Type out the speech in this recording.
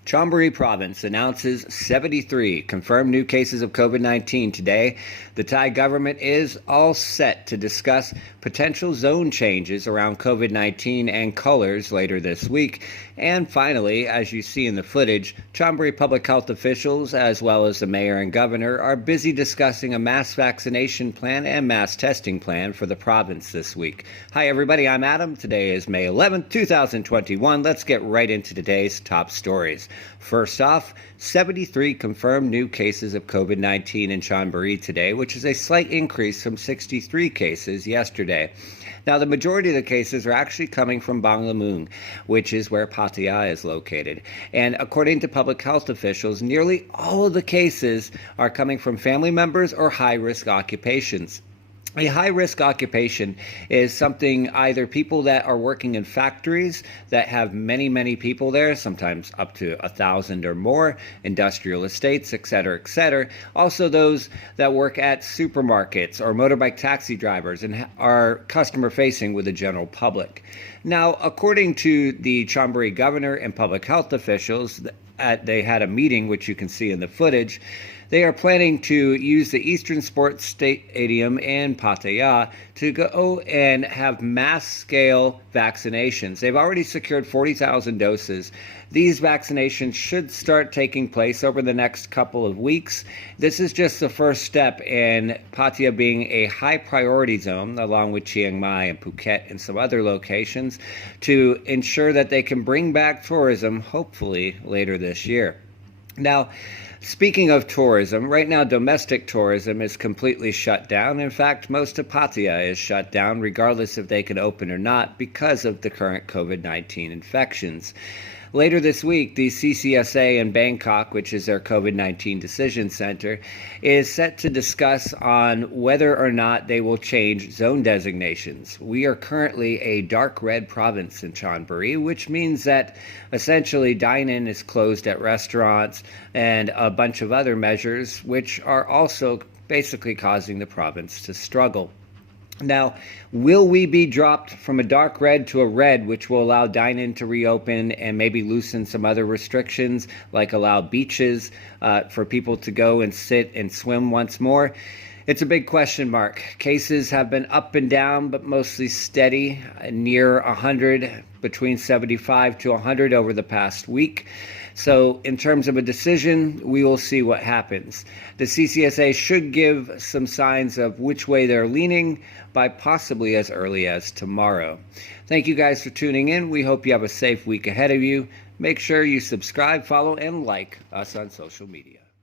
Chonburi Province announces 73 confirmed new cases of COVID-19 today. The Thai government is all set to discuss potential zone changes around COVID-19 and colors later this week. And finally, as you see in the footage, Chonburi public health officials, as well as the mayor and governor, are busy discussing a mass vaccination plan and mass testing plan for the province this week. Hi, everybody. I'm Adam. Today is May 11th, 2021. Let's get right into today's top stories. First off, 73 confirmed new cases of COVID-19 in Chonburi today, which is a slight increase from 63 cases yesterday. Now, the majority of the cases are actually coming from Banglamung, which is where Pattaya is located. And according to public health officials, nearly all of the cases are coming from family members or high-risk occupations. A high-risk occupation is something either people that are working in factories that have many people there, sometimes up to 1,000 or more, industrial estates, etc., etc. Also those that work at supermarkets or motorbike taxi drivers and are customer-facing with the general public. Now, according to the Chonburi governor and public health officials, they had a meeting, which you can see in the footage. They are planning to use the Eastern Sports Stadium in Pattaya to go and have mass-scale vaccinations. They've already secured 40,000 doses. These vaccinations should start taking place over the next couple of weeks. This is just the first step in Pattaya being a high-priority zone, along with Chiang Mai and Phuket and some other locations, to ensure that they can bring back tourism, hopefully, later this year. Now, speaking of tourism, right now domestic tourism is completely shut down. In fact, most of Pattaya is shut down, regardless if they can open or not, because of the current COVID-19 infections. Later this week, the CCSA in Bangkok, which is their COVID-19 decision center, is set to discuss on whether or not they will change zone designations. We are currently a dark red province in Chonburi, which means that essentially dine-in is closed at restaurants and a bunch of other measures, which are also basically causing the province to struggle. Now, will we be dropped from a dark red to a red, which will allow dine-in to reopen and maybe loosen some other restrictions, like allow beaches for people to go and sit and swim once more? It's a big question mark. Cases have been up and down, but mostly steady, near 100, between 75 to 100 over the past week. So in terms of a decision, we will see what happens. The CCSA should give some signs of which way they're leaning by possibly as early as tomorrow. Thank you guys for tuning in. We hope you have a safe week ahead of you. Make sure you subscribe, follow, and like us on social media.